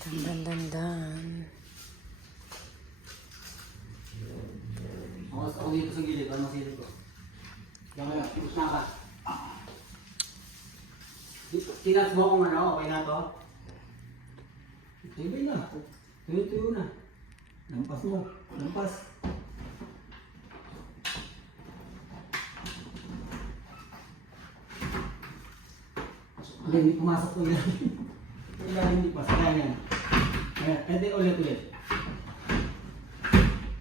Dandan. Ako dito sa gilid, ano masilip ko? Diyan kaya, tipos na ka. Tinas mo kung ano, okay na to? Tibay na. Tuyo-tuyo na. Lampas mo. Lampas. Hindi, pumasok ko yan. Kailangan hindi pas. Ayan, yan. Ayan, hindi ulit.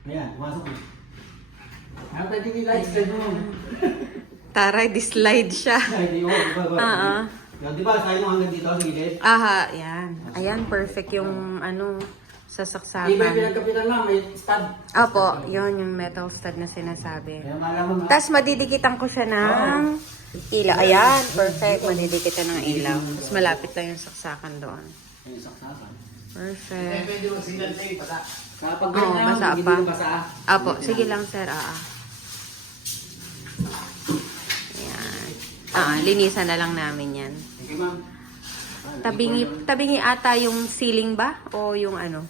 Ayan, pumasok ko. Ayan, pwede i-lights din mo. Taray, dislide siya. Ay, di ba? Di ba, tayo nung hanggang dito sa gilid? Aha, yan. Ayan, perfect yung ano, Hindi, may sasaksakan. pinagkapitan na, may stud. Opo, yun yung metal stud na sinasabi. Kaya malaman nga. Tapos madidikitan ko siya ng ilaw. Ayan, perfect. Madidikitan ng ilaw. Tapos malapit lang yung saksakan doon. Ayun, saksakan. Perfect. Pwede mo signal sa'yo, basa. Kapag Oo, ganyan, basa hindi pa. mo basa. Apo, sige lang sir. Ayan. Linisan na lang namin yan. Sige, ma'am. Tabingi ata yung ceiling ba? O yung ano?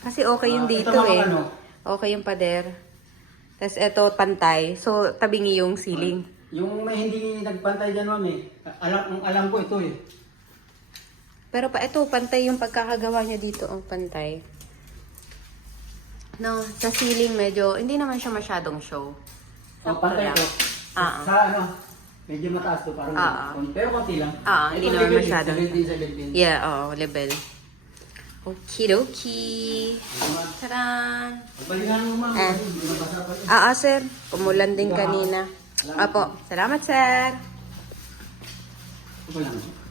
Kasi okay yung dito ito, ma'am, eh. ano? Okay yung pader. Tapos ito pantay. So tabingi yung ceiling. Yung may hindi nagpantay dyan, ma'am eh. Alam ko ito eh. Pero pa ito pantay yung pagkakagawa niya dito. Oh, pantay. No, sa ceiling medyo hindi naman siya masyadong show. Oh, pantay lang. ko. Ah, Sa ano, medyo mataas to, parang pero konti lang. hindi Ito, naman level masyadong. 17. Yeah, level. Okidoki. Taran! Balikan mo, ma'am. Eh. Hindi na basa pa yun. Sir. Umulan din kanina. Apo. Salamat, sir. Ito lang.